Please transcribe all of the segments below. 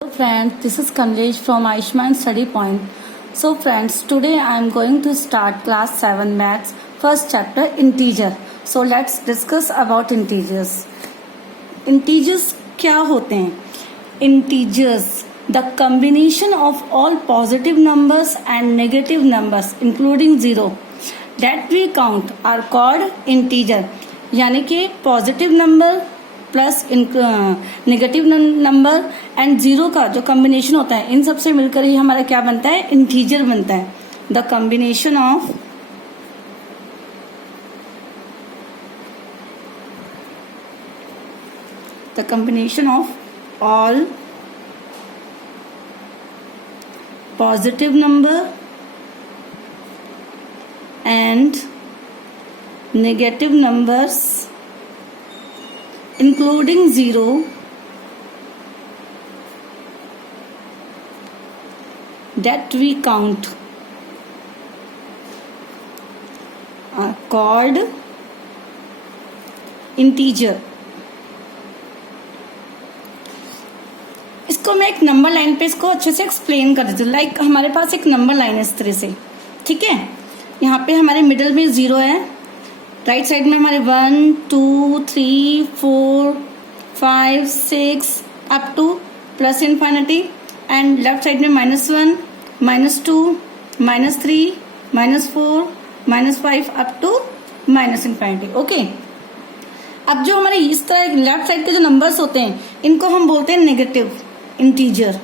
Hello friends, this is Kamlesh from Aishman Study Point. So friends, today I am going to start class 7 maths, first chapter integer. So let's discuss about integers. Integers क्या होते हैं? Integers, the combination of all positive numbers and negative numbers including zero that we count are called integer. यानी कि positive number plus negative number and zero का जो combination होता है इन सबसे मिलकर ही हमारा क्या बनता है, इंटीजर बनता है. The combination of all positive number and negative numbers including zero that we count are called integer. इसको मैं एक नंबर लाइन पे इसको अच्छे से एक्सप्लेन कर देती हूँ. लाइक हमारे पास एक नंबर लाइन है इस तरह से, ठीक है. यहाँ पे हमारे मिडिल में जीरो है, राइट साइड में हमारे 1 2 3 4 5 6 up to plus infinity and left side में -1 -2 -3 -4 -5 up to minus infinity. Okay, अब जो हमारे इस तरह लेफ्ट साइड के जो नंबर्स होते हैं इनको हम बोलते हैं नेगेटिव इंटीजर्स,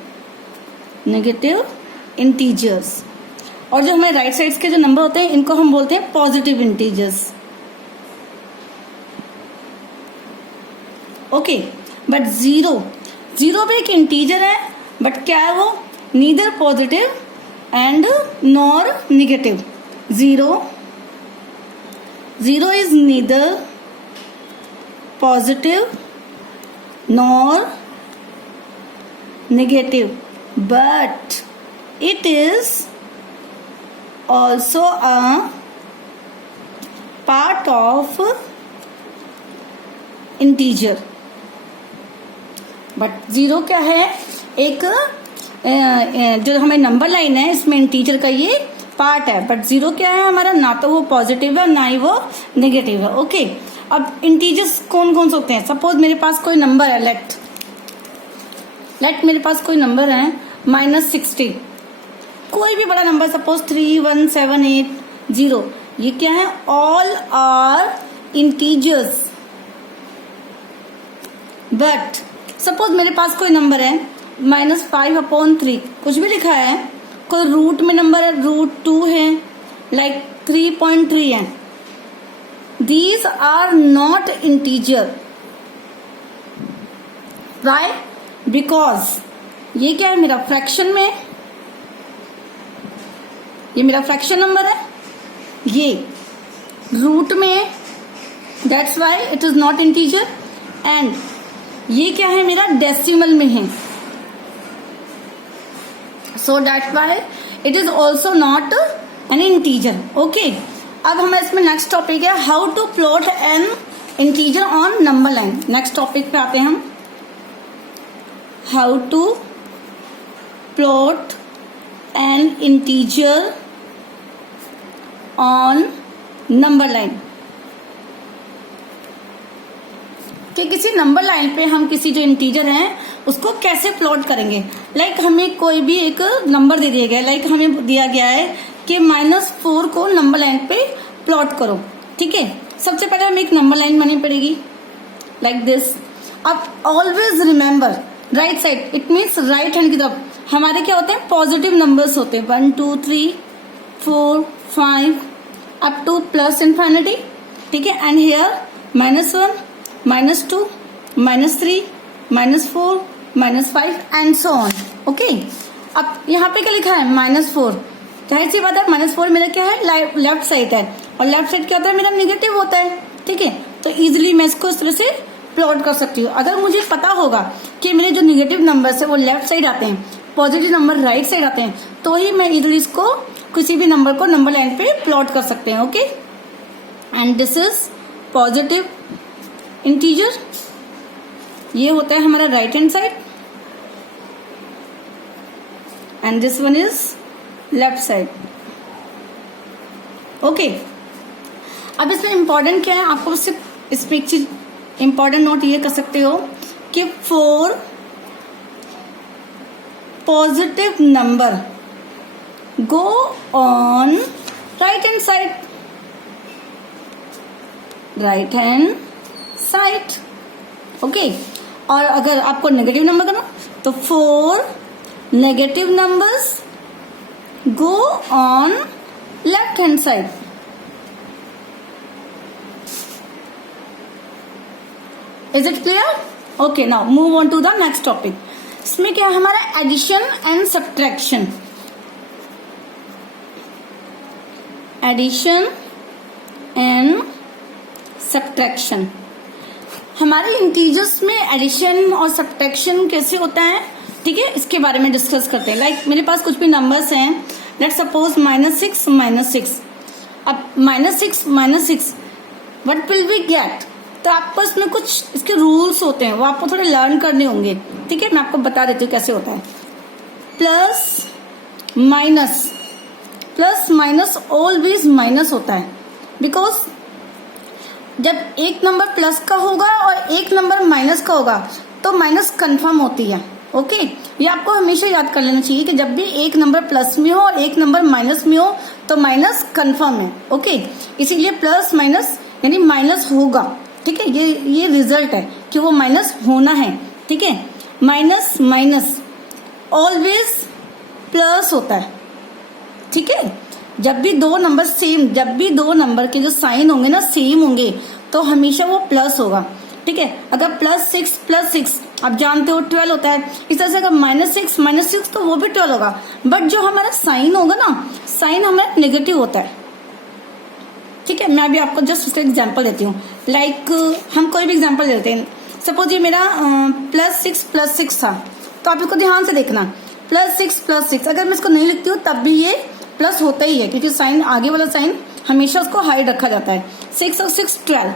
और जो हमारे राइट साइड के जो नंबर होते हैं इनको हम बोलते हैं positive integers. Okay, but zero भी एक इंटीजर है, बट क्या है वो, neither positive and nor negative. Zero is neither positive nor negative, but it is also a part of integer. But zero क्या है, एक जो हमें नंबर लाइन है इसमें इंटीजर का ये पार्ट है. बट जीरो क्या है हमारा, ना तो वो पॉजिटिव है ना ही वो नेगेटिव है. ओके, अब इंटीजर्स कौन कौन से होते हैं. सपोज मेरे पास कोई नंबर है, लेट मेरे पास कोई नंबर है -60, कोई भी बड़ा नंबर, सपोज 3 1 7 8 0. ये क्या है, all are integers. But suppose मेरे पास कोई नंबर है -5/3, कुछ भी लिखा है, कोई रूट में नंबर है, √2 है, लाइक 3.3 है. These are not integer. Why? Because ये क्या है, मेरा फ्रैक्शन में, ये मेरा फ्रैक्शन नंबर है, ये रूट में है, that's why it is not integer. And ये क्या है, मेरा डेसिमल में है, so that's why it is also not an integer. Okay, अब हमारे इसमें नेक्स्ट टॉपिक है how to plot an integer on number line. Next topic पे आते हैं हम, how to plot an integer on number line. कि किसी नंबर लाइन पे हम किसी जो इंटीजर हैं उसको कैसे प्लॉट करेंगे. लाइक हमें कोई भी एक नंबर दे दिया गया है, लाइक हमें दिया गया है कि -4 को नंबर लाइन पे प्लॉट करो. ठीक है, सबसे पहले हमें एक नंबर लाइन बनानी पड़ेगी लाइक दिस. अब always remember right side, it means right hand की तरफ हमारे क्या होते हैं, पॉजिटिव नंबर्स होते हैं, 1 2 3 4 5 अप टू प्लस इन्फिनिटी. ठीक है, and here -1 -2 -3 -4 -5 and so on. Okay, अब यहाँ पे क्या लिखा है, -4. जाहिर सी बात है, -4 मेरा क्या है, लेफ्ट साइड है, और लेफ्ट साइड क्या होता है, मेरा नेगेटिव होता है. ठीक है, तो इजिली मैं इसको इस तरह से प्लॉट कर सकती हूँ. अगर मुझे पता होगा कि मेरे जो नेगेटिव नंबर है वो लेफ्ट साइड आते हैं, पॉजिटिव नंबर राइट साइड आते हैं, तो ही मैं इजिली इसको किसी भी नंबर को नंबर लाइन पे प्लॉट कर सकते हैं. Okay, and this is positive integer, ये होता है हमारा right hand side, and this one is left side. Okay अब इसमें इंपॉर्टेंट क्या है, आपको सिर्फ इसमें एक चीज इंपॉर्टेंट नोट ये कर सकते हो कि 4 positive number go on right hand side, right hand side. Okay और अगर आपको नेगेटिव नंबर करना तो 4 negative numbers go on left hand side. Is it clear? Okay now move on to the next topic. इसमें क्या है हमारा addition and subtraction. Addition and subtraction. हमारे इंटीजर्स में एडिशन और सब्ट्रैक्शन कैसे होता है, ठीक है, इसके बारे में डिस्कस करते हैं. लाइक मेरे पास कुछ भी नंबर्स हैं, लेट्स सपोज -6 अब -6 व्हाट विल वी गेट. तो आपको इसमें कुछ इसके रूल्स होते हैं, वो आपको थोड़े लर्न करने होंगे, ठीक है. मैं आपको बता देती हूँ कैसे होता है. प्लस माइनस ऑलवेज माइनस होता है, बिकॉज जब एक नंबर प्लस का होगा और एक नंबर माइनस का होगा तो माइनस कंफर्म होती है. ओके ये आपको हमेशा याद कर लेना चाहिए कि जब भी एक नंबर प्लस में हो और एक नंबर माइनस में हो तो माइनस कंफर्म है. ओके इसीलिए प्लस माइनस यानी माइनस होगा, ठीक है. ये रिजल्ट है कि वो माइनस होना है, ठीक है. माइनस ऑलवेज प्लस होता है, ठीक है. जब भी दो नंबर के जो साइन होंगे ना सेम होंगे तो हमेशा वो प्लस होगा, ठीक है. अगर +6 आप जानते हो 12 होता है. इस तरह से अगर -6 तो वो भी 12 होगा. बट जो हमारा साइन होगा ना, साइन हमारा नेगेटिव होता है, ठीक है. मैं अभी आपको जस्ट उसका एग्जांपल देती हूँ. लाइक हम कोई भी एग्जांपल देते हैं. सपोज ये मेरा +6 था, तो आप इसको ध्यान से देखना. +6 अगर मैं इसको नहीं लिखती हूँ तब भी ये प्लस होता ही है, क्योंकि साइन आगे वाला साइन हमेशा उसको हाइड रखा जाता है. 6 और 6 12.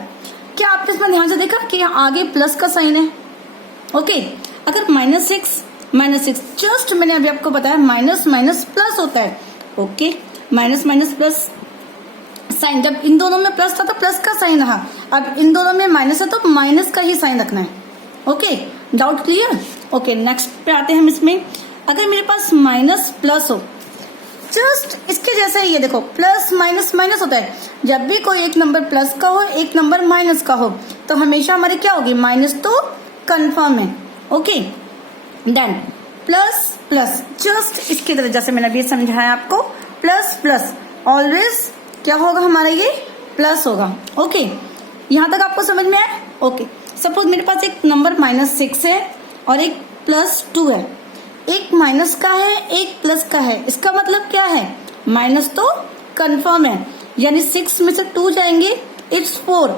क्या आपने इसमें ध्यान से देखा कि आगे प्लस का साइन है. ओके अगर -6 जस्ट मैंने अभी आपको बताया माइनस प्लस होता है. ओके माइनस प्लस साइन, जब इन दोनों में प्लस था तो प्लस का साइन रहा, अब इन दोनों में माइनस है तो माइनस का ही साइन रखना है. Okay doubt clear? Okay next पे आते हैं हम. इसमें अगर मेरे पास माइनस प्लस हो, जस्ट इसके जैसा ही ये देखो प्लस माइनस होता है. जब भी कोई एक नंबर प्लस का हो एक नंबर माइनस का हो तो हमेशा हमारी क्या होगी, माइनस तो कंफर्म है. ओके देन प्लस जस्ट इसके तरह जैसे मैंने अभी समझाया आपको, प्लस ऑलवेज क्या होगा हमारा, ये प्लस होगा. ओके यहां तक आपको समझ में आया? ओके सपोज मेरे पास एक नंबर -6 है और एक +2 है. एक माइनस का है एक प्लस का है, इसका मतलब क्या है, माइनस तो कंफर्म है, यानी 6 में से 2 जाएंगे, इट्स 4.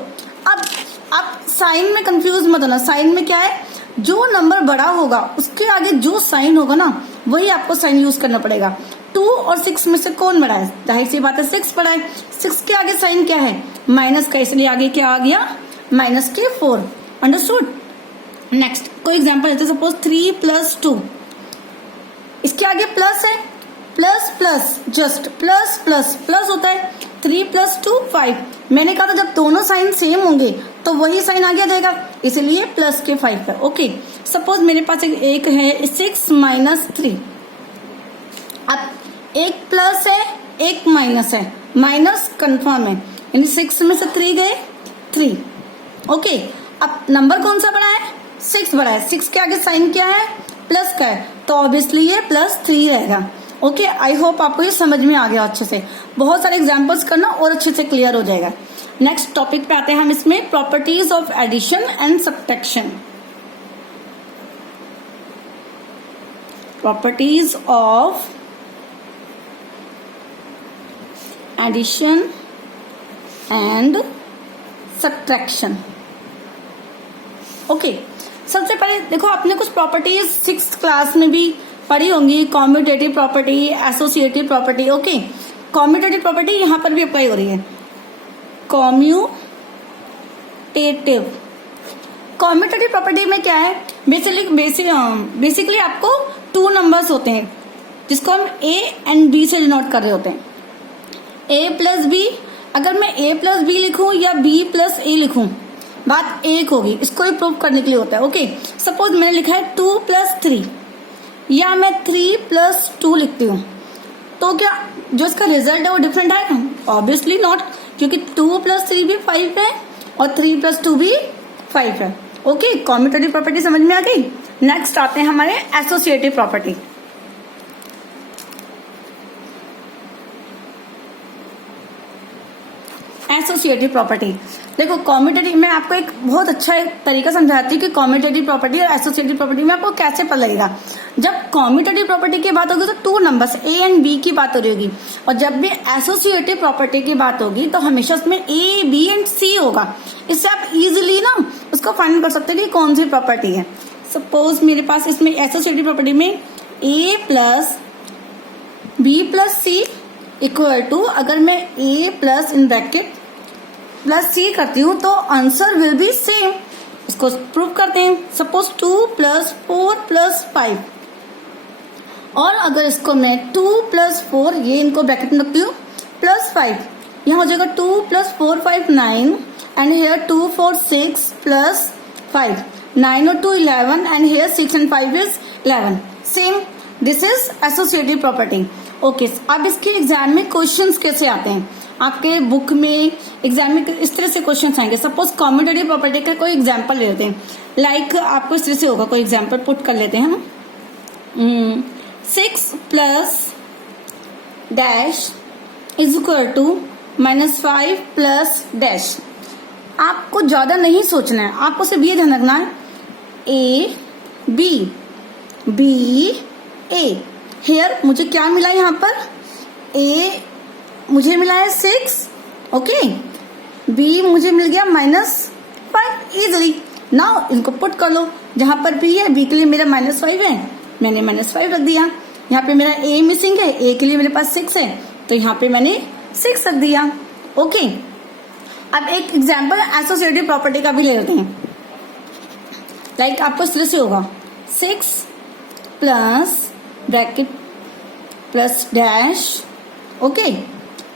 अब आप साइन में कंफ्यूज मत होना. साइन में क्या है, जो नंबर बड़ा होगा उसके आगे जो साइन होगा ना वही आपको साइन यूज करना पड़ेगा. 2 और 6 में से कौन बड़ा है, जाहिर सी बात है 6 बड़ा है. 6 के आगे साइन क्या है, माइनस का, इसलिए आगे क्या आ गया, माइनस के 4. अंडरस्टूड? नेक्स्ट कोई एग्जांपल लेते हैं. सपोज 3 + 2, इसके आगे प्लस है, प्लस जस्ट प्लस होता है. 3 + 2 5. मैंने कहा था जब दोनों साइन सेम होंगे तो वही साइन आगे देगा, इसलिए प्लस के 5 पर. ओके सपोज मेरे पास एक है 6 - 3. अब एक प्लस है एक माइनस है, माइनस कंफर्म है, यानी 6 में से 3 गए 3. ओके अब नंबर कौन सा बड़ा है, 6 बड़ा है. 6 के आगे साइन क्या है, प्लस का है, तो ऑब्वियसली ये +3 रहेगा. ओके आई होप आपको ये समझ में आ गया अच्छे से. बहुत सारे एग्जांपल्स करना और अच्छे से क्लियर हो जाएगा. नेक्स्ट टॉपिक पे आते हैं हम. इसमें properties of addition and subtraction. Properties of addition and subtraction. Okay सबसे पहले देखो, आपने कुछ प्रॉपर्टीज 6th क्लास में भी पढ़ी होंगी. Commutative property, associative property. Okay commutative property यहाँ पर भी अप्लाई हो रही है. कॉम्यूटेटिव प्रॉपर्टी में क्या है, बेसिकली आपको 2 नंबर्स होते हैं. जिसको हम ए एंड बी से डिनोट कर रहे होते हैं। ए प्लस बी, अगर मैं ए प्लस बी लिखूं या बी प्लस ए लिखूं, बात एक होगी। इसको ही प्रूव करने के लिए होता है। ओके, सपोज मैंने लिखा है 2 प्लस 3 या मैं 3 प्लस 2 लिखती हूँ, तो क्या जो इसका रिजल्ट है वो डिफरेंट आएगा? ऑब्वियसली नॉट, क्योंकि 2 प्लस 3 भी 5 है और 3 प्लस 2 भी 5 है। ओके, कॉम्यूटेटिव प्रॉपर्टी समझ में आ गई। नेक्स्ट आते हैं हमारे एसोसिएटिव प्रॉपर्टी। एसोसिएटिव प्रॉपर्टी देखो, कॉम्यूटेटिव में आपको एक बहुत अच्छा एक तरीका समझाती हूँ कि कॉम्यूटेटिव प्रॉपर्टी और एसोसिएटिव प्रॉपर्टी में आपको कैसे पता लगेगा। जब कॉम्यूटेटिव प्रॉपर्टी की बात होगी तो 2 नंबर्स ए एंड बी की बात हो रही होगी, और जब भी एसोसिएटिव प्रॉपर्टी की बात होगी तो हमेशा उसमें ए बी एंड सी होगा। इससे आप इजिली ना उसको फाइंड कर सकते हैं कि कौन सी प्रॉपर्टी है। सपोज मेरे पास इसमें एसोसिएटिव प्रॉपर्टी में A plus B plus C equal to, अगर मैं A plus in bracket plus C करती हूँ तो आंसर विल बी सेम। इसको प्रूव करते हैं। सपोज 2 प्लस 4 प्लस 5, और अगर इसको मैं 2 प्लस 4, ये इनको ब्रैकेट में रखती हूँ, प्लस 5, यहाँ हो जाएगा 2 प्लस 4 5 9 एंड हेयर 2 4 6 प्लस 5 9 और 2 11 and here 6 and 5 is 11। Same, this is associative property. Okay, अब इसके एग्जाम में क्वेश्चंस कैसे आते हैं? आपके बुक में एग्जाम में इस तरह से क्वेश्चंस आएंगे। सपोज कॉम्यूटेटिव प्रॉपर्टी का कोई एग्जांपल ले लेते हैं। लाइक आपको इस तरह से होगा, कोई एग्जांपल पुट कर लेते हैं हम। 6 plus dash is equal to -5 plus dash. आपको ज्यादा नहीं सोचना है, आपको सिर्फ ये ध्यान रखना है A B B A. Here मुझे क्या मिला यहाँ पर? ए मुझे मिला है 6, ओके, बी मुझे मिल गया -5 इजिली। नाउ इनको पुट कर लो, जहां पर बी है बी के लिए मेरा -5 है, मैंने -5 रख दिया। यहाँ पे मेरा ए मिसिंग है, ए के लिए मेरे पास 6 है, तो यहाँ पे मैंने 6 रख दिया। ओके, अब एक एग्जाम्पल एसोसिएटिव प्रॉपर्टी का भी ले लेते हैं। लाइक आपको इस तरह से होगा 6 plus bracket plus dash, okay,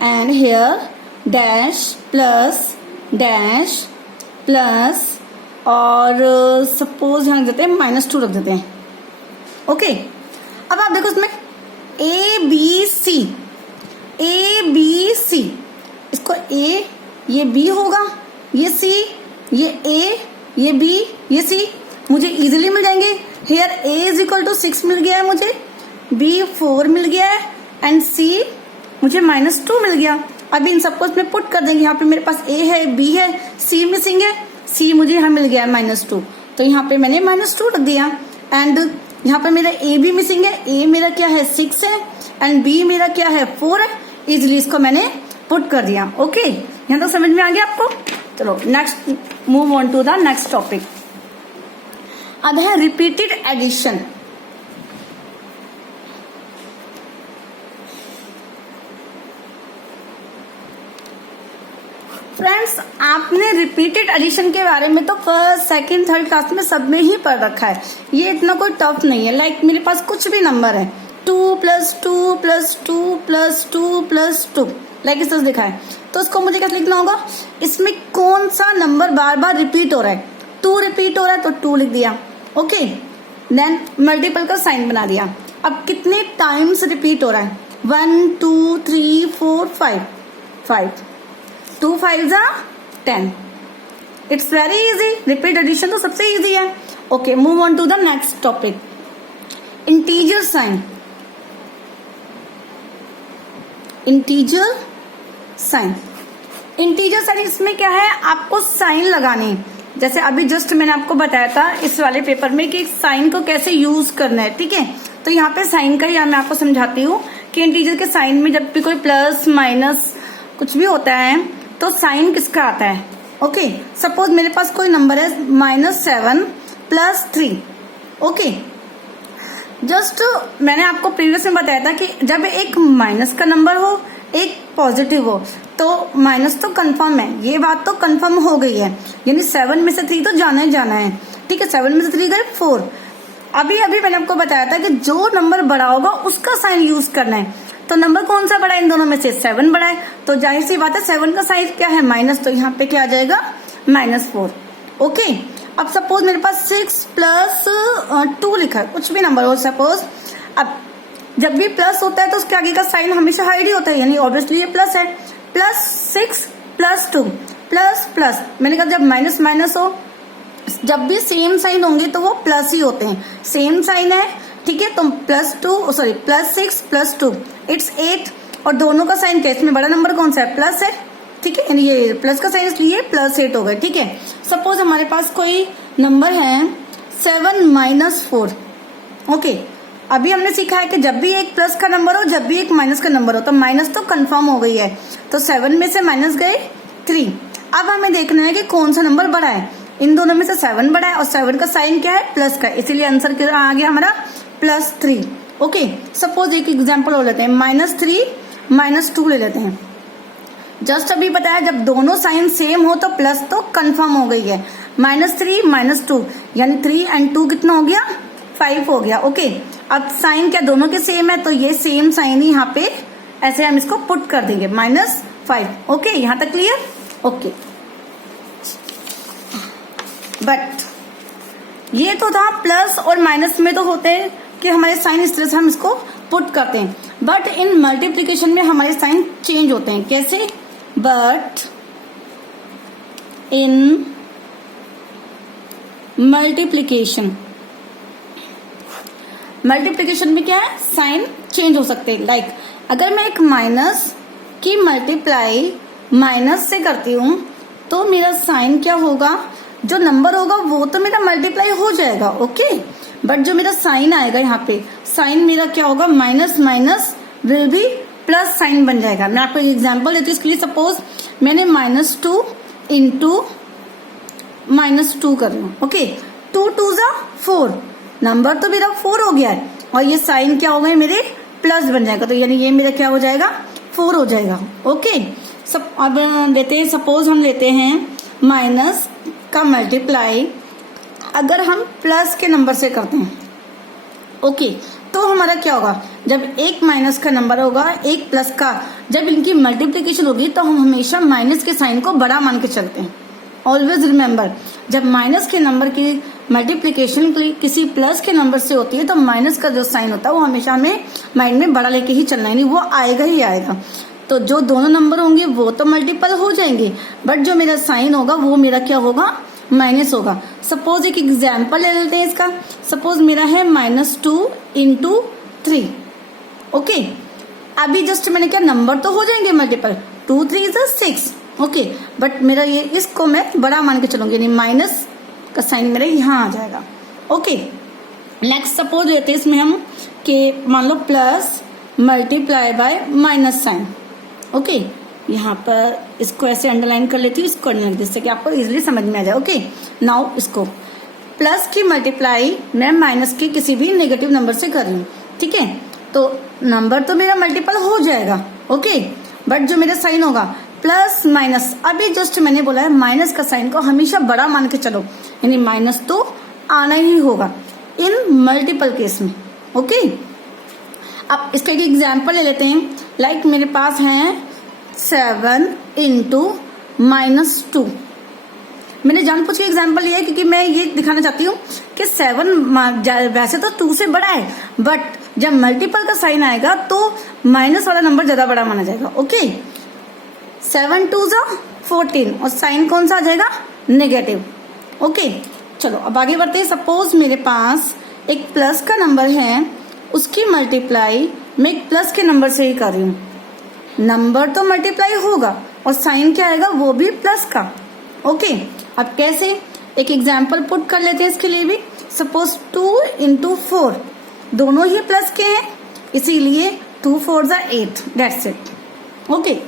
and here dash plus और सपोज यहाँ देते हैं -2 रख देते हैं। ओके, अब आप देखो इसमें ए बी सी, इसको ए, ये बी होगा, ये सी, ये ए, ये बी, ये सी मुझे इजीली मिल जाएंगे। Here A is equal to 6 मिल गया है मुझे, बी 4 मिल गया है एंड सी मुझे -2 मिल गया। अब इन सबको इसमें पुट कर देंगे। यहाँ पे मेरे पास ए है, बी है, सी मिसिंग है, सी मुझे यहाँ मिल गया है -2, तो यहाँ पे मैंने -2 रख दिया। एंड यहाँ पे मेरा ए भी मिसिंग है, ए मेरा क्या है 6 है एंड बी मेरा क्या है 4 है, इजिली इसको मैंने पुट कर दिया। ओके, यहाँ तक समझ में आ गया आपको? चलो next move on to the next topic. अब है रिपीटेड एडिशन। फ्रेंड्स, आपने रिपीटेड एडिशन के बारे में तो फर्स्ट सेकंड थर्ड क्लास में सब में ही पढ़ रखा है, ये इतना कोई टफ नहीं है। लाइक मेरे पास कुछ भी नंबर है 2 + 2 + 2 + 2 + 2, लाइक इस तरह दिखा है, तो इसको मुझे कैसे लिखना होगा? इसमें कौन सा नंबर बार बार रिपीट हो रहा है? 2 रिपीट हो रहा है तो 2 लिख दिया। ओके, देन मल्टीपल का साइन बना दिया। अब कितने टाइम्स रिपीट हो रहा है? 1 2 3 4 5 2 5 10। It's very easy. Repeat addition तो सबसे इजी है। Okay, move on to the next topic, integer sign. Integer sign इसमें क्या है? आपको साइन लगाने हैं। जैसे अभी जस्ट मैंने आपको बताया था इस वाले पेपर में कि साइन को कैसे यूज करना है, ठीक है? तो यहाँ पे साइन का ही मैं आपको समझाती हूँ कि इंटीजर के साइन में जब भी कोई प्लस माइनस कुछ भी होता है तो साइन किसका आता है? ओके, सपोज मेरे पास कोई नंबर है -7 + 3। ओके, जस्ट मैंने आपको प्रीवियस में बताया था कि जब एक माइनस का नंबर हो एक पॉजिटिव हो तो माइनस तो कंफर्म है, ये बात तो कंफर्म हो गई है, यानी 7 में से 3 तो जाना ही जाना है। ठीक है, 7 में से 3 गए 4, अभी अभी मैंने आपको बताया था कि जो नंबर बड़ा होगा उसका साइन यूज करना है। तो नंबर कौन सा बड़ा है इन दोनों में से? 7 बड़ा है, तो जाहिर सी बात है 7 का साइन क्या है? माइनस, तो यहाँ पे क्या आ जाएगा? -4। ओके, अब सपोज मेरे पास 6 प्लस 2 लिखा है, कुछ भी नंबर हो सपोज। अब जब भी प्लस होता है तो उसके आगे का साइन हमेशा हाइड ही होता है, यानी ऑब्वियसली ये प्लस है। +6 + 2 प्लस प्लस, मैंने कहा जब माइनस माइनस हो, जब भी सेम साइन होंगे तो वो प्लस ही होते हैं। सेम साइन है, ठीक है, तो +6 + 2 इट्स 8, और दोनों का साइन क्या? इसमें बड़ा नंबर कौन सा है? प्लस है, ठीक है, यानी ये प्लस का साइन इसलिए +8 हो गया, ठीक है। सपोज हमारे पास कोई नंबर है 7 - 4। ओके, अभी हमने सीखा है कि जब भी एक प्लस का नंबर हो, जब भी एक माइनस का नंबर हो, तो माइनस तो कंफर्म हो गई है, तो 7 में से माइनस गए 3। अब हमें देखना है कि कौन सा नंबर बड़ा है। इन दोनों में से 7 बड़ा है, और 7 का साइन क्या है? प्लस का, इसीलिए आंसर क्या आ गया हमारा? +3। ओके, सपोज एक एग्जांपल हो लेते हैं, -3 - 2 ले लेते हैं। जस्ट अभी बताया जब दोनों साइन सेम हो तो प्लस तो कंफर्म हो गई है। -3 - 2 यानी 3 और 2 कितना हो गया? 5 हो गया। ओके, अब साइन क्या दोनों के सेम है, तो ये सेम साइन ही यहाँ पे ऐसे हम इसको पुट कर देंगे, -5। ओके, यहाँ तक क्लियर? ओके, बट ये तो था प्लस और माइनस में तो होते हैं कि हमारे साइन इस तरह से हम इसको पुट करते हैं, बट इन मल्टीप्लीकेशन में हमारे साइन चेंज होते हैं। कैसे? बट इन मल्टीप्लीकेशन में क्या है? साइन चेंज हो सकते हैं। लाइक अगर मैं एक माइनस की मल्टीप्लाई माइनस से करती हूं तो मेरा साइन क्या होगा? जो नंबर होगा वो तो मेरा मल्टीप्लाई हो जाएगा, ओके, बट जो मेरा साइन आएगा यहाँ पे, साइन मेरा क्या होगा? Minus minus will be plus sign बन जाएगा। मैं आपको एक एग्जांपल देती हूँ इसके लिए। सपोज मैंने -2 × -2 कर रही हूँ। ओके, 2 × 2 = 4, नंबर तो मेरा 4 हो गया है, और ये साइन क्या हो गए मेरे? प्लस बन जाएगा, तो यानी ये मेरा क्या हो जाएगा? 4 हो जाएगा। ओके, सब अब लेते हैं, सपोज हम लेते हैं माइनस का मल्टीप्लाई अगर हम प्लस के नंबर से करते हैं। ओके, तो हमारा क्या होगा? जब एक माइनस का नंबर होगा, एक प्लस का, जब इनकी मल्टीप्लीकेशन होगी तो हम हमेशा माइनस के साइन को बड़ा मान के चलते हैं। ऑलवेज रिमेम्बर, जब माइनस के नंबर की मल्टीप्लीकेशन किसी प्लस के नंबर से होती है तो माइनस का जो साइन होता है वो हमेशा हमें माइंड में बड़ा लेके ही चलना है, नहीं वो आएगा ही आएगा। तो जो दोनों नंबर होंगे वो तो मल्टीपल हो जाएंगे, बट जो मेरा साइन होगा वो मेरा क्या होगा? माइनस होगा। सपोज एक एग्जाम्पल ले लेते हैं इसका। सपोज मेरा है -2 × 3। ओके, अभी जस्ट मैंने क्या, नंबर तो हो जाएंगे मल्टीपल, 2 × 3 = 6। ओके, बट मेरा ये, इसको मैं बड़ा मान के चलूंगी, यानी माइनस का साइन मेरा यहाँ आ जाएगा। ओके, नेक्स्ट सपोज लेते हैं इसमें हम कि मान लो plus multiply by minus sign. Okay, यहाँ पर इसको ऐसे अंडरलाइन कर लेती हूँ, इसको अंडरलाइन, जिससे कि आपको इजीली समझ में आ जाए। ओके, नाउ इसको प्लस की मल्टीप्लाई मैं माइनस के किसी भी नेगेटिव नंबर से कर रही हूँ, ठीक है, तो नंबर तो मेरा मल्टीपल हो जाएगा। ओके, बट जो मेरा साइन होगा प्लस माइनस, अभी जस्ट मैंने बोला है माइनस का साइन को हमेशा बड़ा मान के चलो, यानी माइनस तो आना ही होगा इन मल्टीपल केस में। ओके, अब इसका एक एग्जाम्पल ले लेते हैं। लाइक मेरे पास है 7 × -2। मैंने जानबूझ के एग्जाम्पल लिया है क्योंकि मैं ये दिखाना चाहती हूँ कि 7 वैसे तो 2 से बड़ा है, बट जब मल्टीपल का साइन आएगा तो माइनस वाला नंबर ज्यादा बड़ा माना जाएगा। ओके, 7 × 2 = 14, और साइन कौन सा आ जाएगा? नेगेटिव। ओके, चलो अब आगे बढ़ते हैं। सपोज मेरे पास एक प्लस का नंबर है, उसकी मल्टीप्लाई मैं एक प्लस के नंबर से ही कर रही हूँ, नंबर तो मल्टीप्लाई होगा और साइन क्या आएगा? वो भी प्लस का। ओके, अब कैसे? एक एग्जाम्पल पुट कर लेते हैं इसके लिए भी। सपोज 2 × 4, दोनों ही प्लस के हैं, इसीलिए 2 × 4 = 8, दैट्स इट। ओके,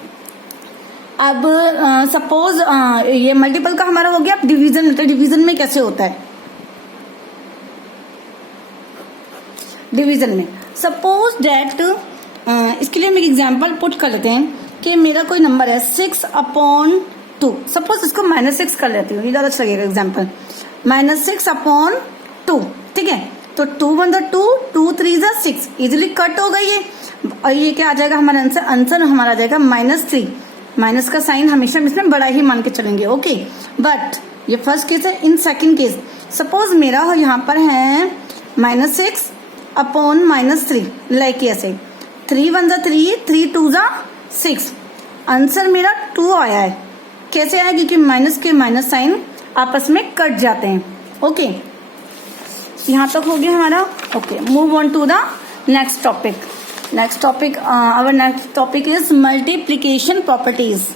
अब सपोज ये मल्टीपल का हमारा हो गया। अब डिवीजन, तो डिवीजन में कैसे होता है? डिवीजन में सपोज डेट इसके लिए हम एक एग्जाम्पल पुट कर लेते हैं कि मेरा कोई नंबर है 6/2। सपोज इसको -6 कर लेती हूँ, ये ज्यादा अच्छा लगेगा एग्जाम्पल। -6/2, ठीक है, तो 2 1 जा 2, 2 3 जा 6, इजिली कट हो गई है। और ये क्या आ जाएगा हमारा आंसर, आंसर हमारा आ जाएगा -3। माइनस का साइन हमेशा हम इसमें बड़ा ही मान के चलेंगे, ओके। बट ये फर्स्ट केस है। इन सेकंड केस सपोज मेरा यहाँ पर है -6 अपॉन -3, लाइक ऐसे 3 1 जा 3, 3 2 जा 6, आंसर मेरा 2 आया है। कैसे आया, क्योंकि माइनस के माइनस साइन आपस में कट जाते हैं, ओके। यहाँ तक हो गया हमारा, okay. Move on to the next topic. Next topic, our next topic is multiplication properties.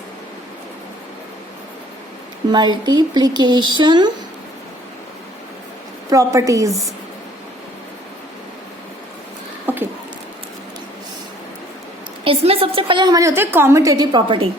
Multiplication properties, okay. इसमें सबसे पहले हमारी होती है commutative property.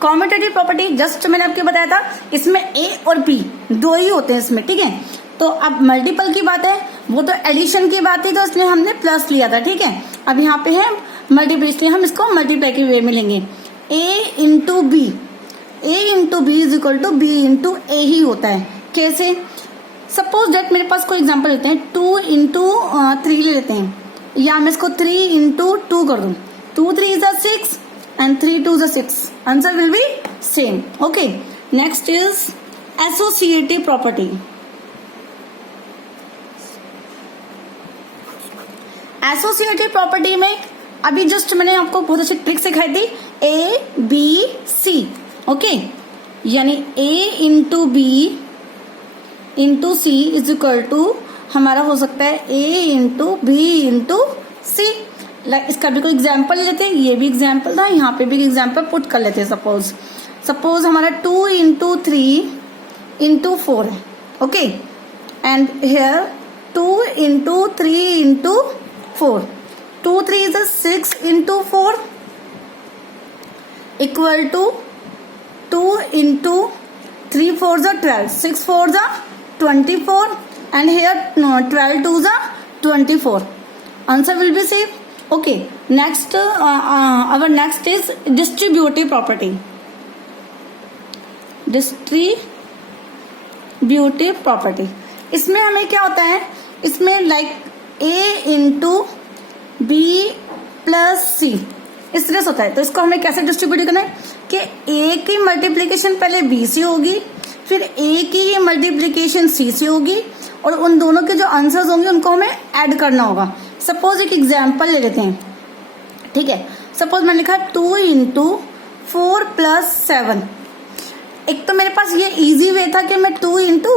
Commutative property just मैंने आपको बताया था, इसमें ए और बी दो ही होते हैं इसमें, ठीक है। तो अब मल्टीपल की बात है, वो तो एडिशन की बात है, तो इसलिए हमने प्लस लिया था, ठीक है। अब यहाँ पे है मल्टीप्लाई, इसलिए हम इसको मल्टीप्लाई के वे में लेंगे। A into B, A into B is equal to B into A ही होता है। कैसे, सपोज दैट मेरे पास कोई एग्जांपल लेते हैं, 2 इंटू 3 ले लेते हैं, या मैं इसको 3 इंटू 2 कर दूं, 2 3 is 6 and 3 2 is 6, answer will be same, okay. Next is associative property. Associative property में अभी जस्ट मैंने आपको बहुत अच्छी ट्रिक सिखाई थी, A B C, ओके। यानी A into B into C is equal to हमारा हो सकता है A into B into C। इसका भी कोई एग्जाम्पल लेते हैं, ये भी एग्जाम्पल था, यहाँ पे भी एग्जाम्पल पुट कर लेते हैं। सपोज हमारा 2 इंटू 3 इंटू 4 है, okay. And here 2 into 3 into 4, 2 3 is 6 into 4 equal to 2 into 3 4 जा 12, 6 4 जा 24, एंड हियर 12 2 जा 24, answer will be same, okay. Next, our next is distributive property. Distributive property, इसमें हमें क्या होता है, इसमें like A into B plus C इस तरह से होता है। तो इसको हमें कैसे डिस्ट्रीब्यूट करना है कि A की मल्टीप्लीकेशन पहले B से होगी, फिर A की मल्टीप्लीकेशन C से होगी, और उन दोनों के जो आंसर्स होंगे उनको हमें ऐड करना होगा। सपोज एक एग्जाम्पल ले लेते हैं, ठीक है। सपोज मैंने लिखा 2 इंटू 4 प्लस 7। एक तो मेरे पास ये इजी वे था कि मैं 2 इंटू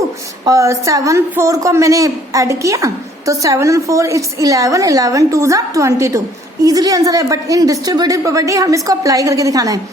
7 4 को मैंने ऐड किया, तो 7 and 4 इट्स 11 2 जा 22, इजिली आंसर है। बट इन डिस्ट्रीब्यूटिव प्रॉपर्टी हम इसको अप्लाई करके दिखाना है।